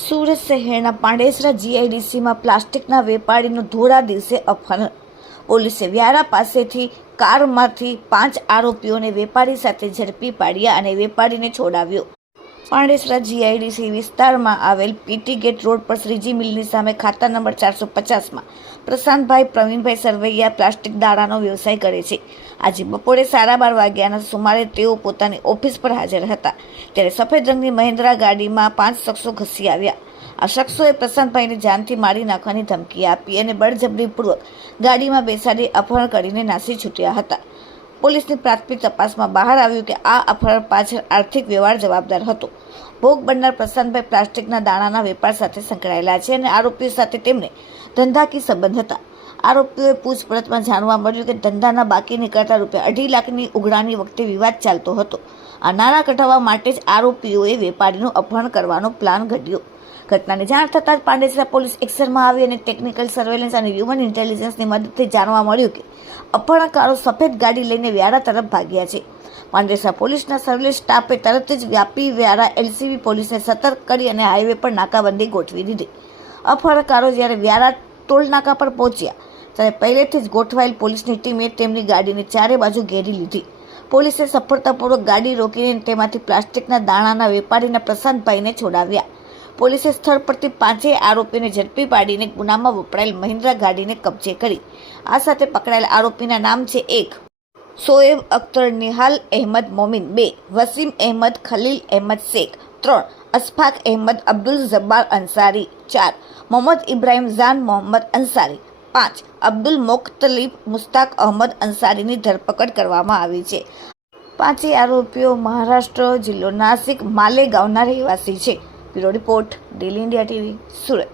સુરત શહેરના પાંડેસરા જીઆઈડીસીમાં પ્લાસ્ટિકના વેપારીનું ધોળા દિવસે અપહરણ. પોલીસે વ્યારા પાસેથી કારમાંથી 5 આરોપીઓને વેપારી સાથે ઝડપી પાડ્યા અને વેપારીને છોડાવ્યો. પાંડેસરા જીઆઈડીસી વિસ્તારમાં આવેલ પીટી ગેટ રોડ પર શ્રીજી મિલની સામે ખાતા નંબર 450માં પ્રશાંતભાઈ પ્રવીણભાઈ સરવૈયા પ્લાસ્ટિક દાણાનો વ્યવસાય કરે છે. આજે બપોરે 12:30 વાગ્યાના સુમારે તેઓ પોતાની ઓફિસ પર હાજર હતા ત્યારે સફેદ રંગની મહિન્દ્રા ગાડીમાં 5 શખ્સો ઘસી આવ્યા. આ શખ્સોએ પ્રશાંતભાઈને જાનથી મારી નાખવાની ધમકી આપી અને બળજબરીપૂર્વક ગાડીમાં બેસાડી અપહરણ કરીને નાસી છૂટ્યા હતા. પોલીસની પ્રાથમિક તપાસમાં બહાર આવ્યું કે આ અપહરણ પાછળ આર્થિક વ્યવહાર જવાબદાર હતો. ભોગ બનનાર પ્રશાંતભાઈ પ્લાસ્ટિકના દાણાના વેપાર સાથે સંકળાયેલા છે અને આરોપીઓ સાથે તેમને ધંધાકીય સંબંધ હતા. આરોપીઓએ પૂછપરછમાં જાણવા મળ્યું કે ધંધાના બાકી નીકળતા ₹2.5 લાખની ઉઘરાણી વખતે વિવાદ ચાલતો હતો. આ નાણાં કઢાવવા માટે જ આરોપીઓએ વેપારીનું અપહરણ કરવાનો પ્લાન ઘડ્યો. ઘટનાની જાણ થતાં જ પાંડેસરા પોલીસ એક્શનમાં આવી અને ટેકનિકલ સર્વેલન્સ અને હ્યુમન ઇન્ટેલિજન્સની મદદથી જાણવા મળ્યું કે અપહરણકારો સફેદ ગાડી લઈને વ્યારા તરફ ભાગ્યા છે. પાંડેસરા પોલીસના સર્વેલન્સ સ્ટાફે તરત જ વ્યાપી વ્યારા એલસીબી પોલીસને સતર્ક કરી અને હાઈવે પર નાકાબંધી ગોઠવી દીધી. અપહરણકારો જ્યારે વ્યારા ટોલ નાકા પર પહોંચ્યા ત્યારે પહેલેથી જ ગોઠવાયેલ પોલીસની ટીમે તેમની ગાડીને ચારે બાજુ ઘેરી લીધી. પોલીસે સફળતાપૂર્વક ગાડી રોકીને તેમાંથી પ્લાસ્ટિકના દાણાના વેપારીના પ્રશાંતભાઈને છોડાવ્યા. પોલીસે સ્થળ પરથી 5 આરોપીને ઝડપી પાડીને ગુનામાં વપરાયેલ મહિન્દ્રા ગાડીને કબજે કરી. આ સાથે પકડાયેલ આરોપીના નામ છે: 1. શોએબ અખ્તર નિહાલ અહેમદ મોમીન, 2. વસીમ અહેમદ ખલીલ અહેમદ શેખ, 3. અશફાક અહેમદ અબ્દુલ જબ્બાર અંસારી, 4. મોહમ્મદ ઇબ્રાહિમ જાન મોહમ્મદ અંસારી, 5. અબ્દુલ મુખ્તલિફ મુસ્તાક અહમદ અંસારીની ધરપકડ કરવામાં આવી છે. 5 આરોપીઓ મહારાષ્ટ્ર જિલ્લો નાસિક માલેગાંવના રહેવાસી છે. Bureau report, daily India TV, Surat.